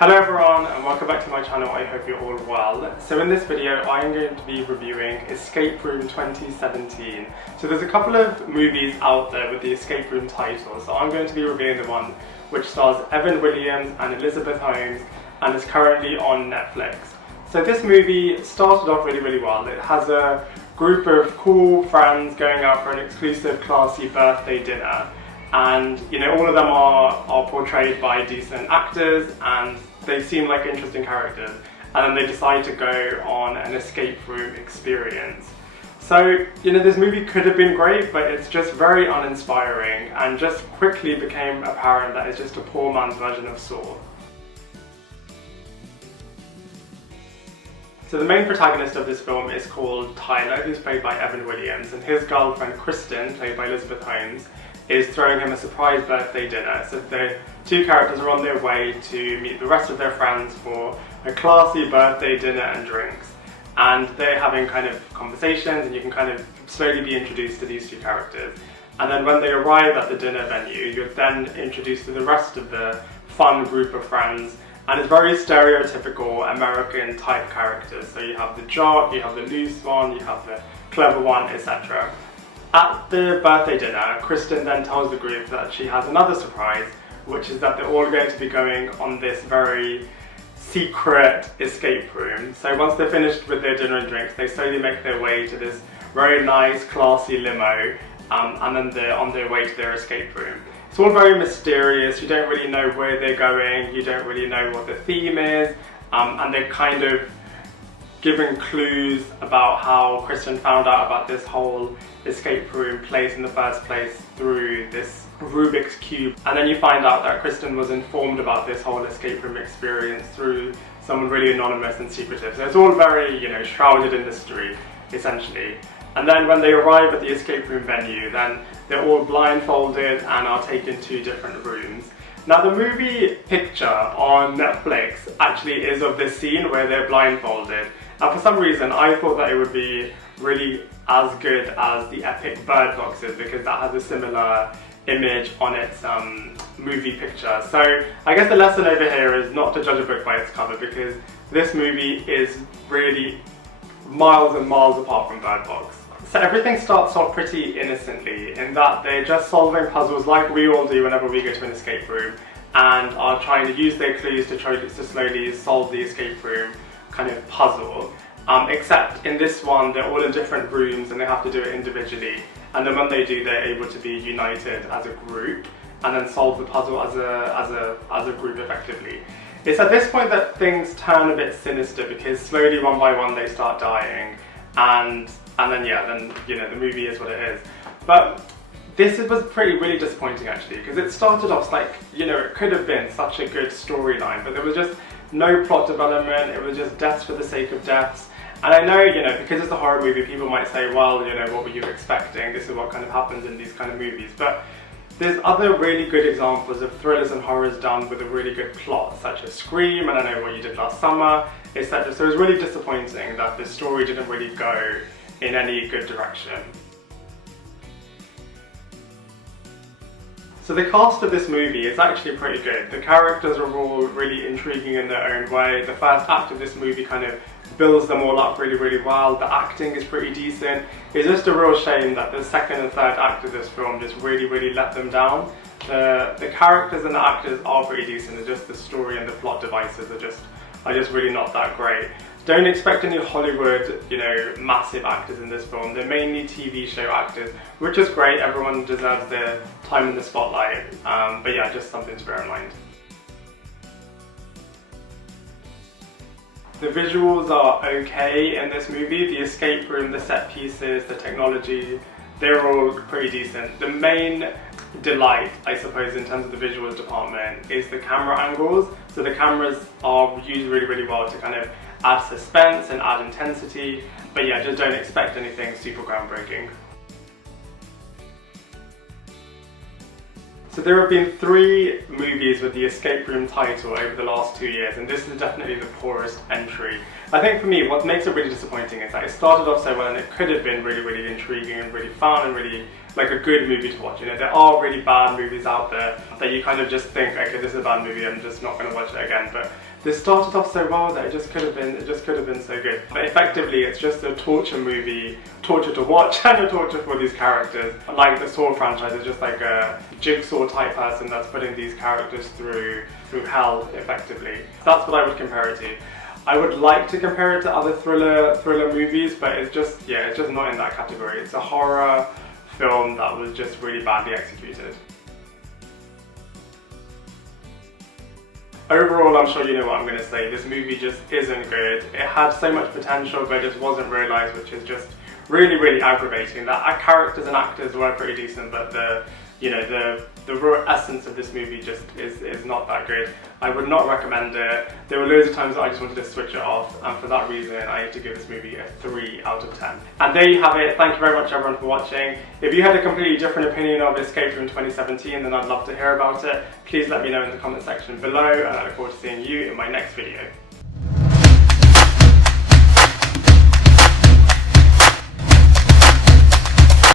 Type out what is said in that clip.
Hello everyone and welcome back to my channel. I hope you're all well. So in this video I am going to be reviewing Escape Room 2017. So there's a couple of movies out there with the Escape Room title, so I'm going to be reviewing the one which stars Evan Williams and Elizabeth Holmes and is currently on Netflix. So this movie started off really well. It has a group of cool friends going out for an exclusive classy birthday dinner. And all of them are portrayed by decent actors and they seem like interesting characters, and then they decide to go on an escape room experience. So this movie could have been great, but it's just very uninspiring and just quickly became apparent that it's just a poor man's version of Saw. So the main protagonist of this film is called Tyler, who's played by Evan Williams, and his girlfriend Kristen, played by Elizabeth Holmes, is throwing him a surprise birthday dinner. So the two characters are on their way to meet the rest of their friends for a classy birthday dinner and drinks. And they're having kind of conversations, and you can kind of slowly be introduced to these two characters. And then when they arrive at the dinner venue, you're then introduced to the rest of the fun group of friends. And it's very stereotypical American type characters. So you have the jock, you have the loose one, you have the clever one, etc. At the birthday dinner, Kristen then tells the group that she has another surprise, which is that they're all going to be going on this very secret escape room. So once they're finished with their dinner and drinks, they slowly make their way to this very nice, classy limo, and then they're on their way to their escape room. It's all very mysterious. You don't really know where they're going, you don't really know what the theme is, and they're kind of giving clues about how Kristen found out about this whole escape room place in the first place through this Rubik's Cube. And then you find out that Kristen was informed about this whole escape room experience through someone really anonymous and secretive. So it's all very, shrouded in mystery, essentially. And then when they arrive at the escape room venue, then they're all blindfolded and are taken to different rooms. Now the movie picture on Netflix actually is of this scene where they're blindfolded. And for some reason I thought that it would be really as good as the epic Bird Box is, because that has a similar image on its movie picture. So I guess the lesson over here is not to judge a book by its cover, because this movie is really miles and miles apart from Bird Box. So everything starts off pretty innocently in that they're just solving puzzles like we all do whenever we go to an escape room, and are trying to use their clues to try to slowly solve the escape room kind of puzzle. Except in this one they're all in different rooms and they have to do it individually, and then when they do they're able to be united as a group and then solve the puzzle as a group effectively. It's at this point that things turn a bit sinister, because slowly one by one they start dying, and then the movie is what it is. But this was really disappointing actually, because it started off like, it could have been such a good storyline, but there was just no plot development. It was just deaths for the sake of deaths. And I know, because it's a horror movie, people might say, well, what were you expecting? This is what kind of happens in these kind of movies. But there's other really good examples of thrillers and horrors done with a really good plot, such as Scream, and I Know What You Did Last Summer, etc. So it was really disappointing that the story didn't really go in any good direction. So the cast of this movie is actually pretty good. The characters are all really intriguing in their own way. The first act of this movie kind of builds them all up really well. The acting is pretty decent. It's just a real shame that the second and third act of this film just really let them down. The characters and the actors are pretty decent, it's just the story and the plot devices are just really not that great. Don't expect any Hollywood, massive actors in this film. They're mainly TV show actors, which is great. Everyone deserves their time in the spotlight. But yeah, just something to bear in mind. The visuals are okay in this movie. The escape room, the set pieces, the technology, they're all pretty decent. The main delight, I suppose, in terms of the visuals department is the camera angles. So the cameras are used really well to kind of add suspense and add intensity. But yeah, just don't expect anything super groundbreaking. So there have been 3 movies with the escape room title over the last 2 years, and this is definitely the poorest entry. I think for me, what makes it really disappointing is that it started off so well and it could have been really intriguing and really fun and really like a good movie to watch. There are really bad movies out there that you kind of just think, okay, this is a bad movie, I'm just not going to watch it again. But this started off so well that it just could have been so good. But effectively, it's just a torture movie, torture to watch and a torture for these characters. Like the Saw franchise is just like a Jigsaw type person that's putting these characters through hell, effectively. That's what I would compare it to. I would like to compare it to other thriller movies, but it's just not in that category. It's a horror film that was just really badly executed. Overall, I'm sure you know what I'm going to say. This movie just isn't good. It had so much potential, but it just wasn't realised, which is just really, really aggravating. That our characters and actors were pretty decent, but the real essence of this movie just is not that good. I would not recommend it. There were loads of times that I just wanted to switch it off, and for that reason I had to give this movie a 3 out of 10. And there you have it. Thank you very much everyone for watching. If you had a completely different opinion of Escape Room 2017, then I'd love to hear about it. Please let me know in the comment section below, and I look forward to seeing you in my next video.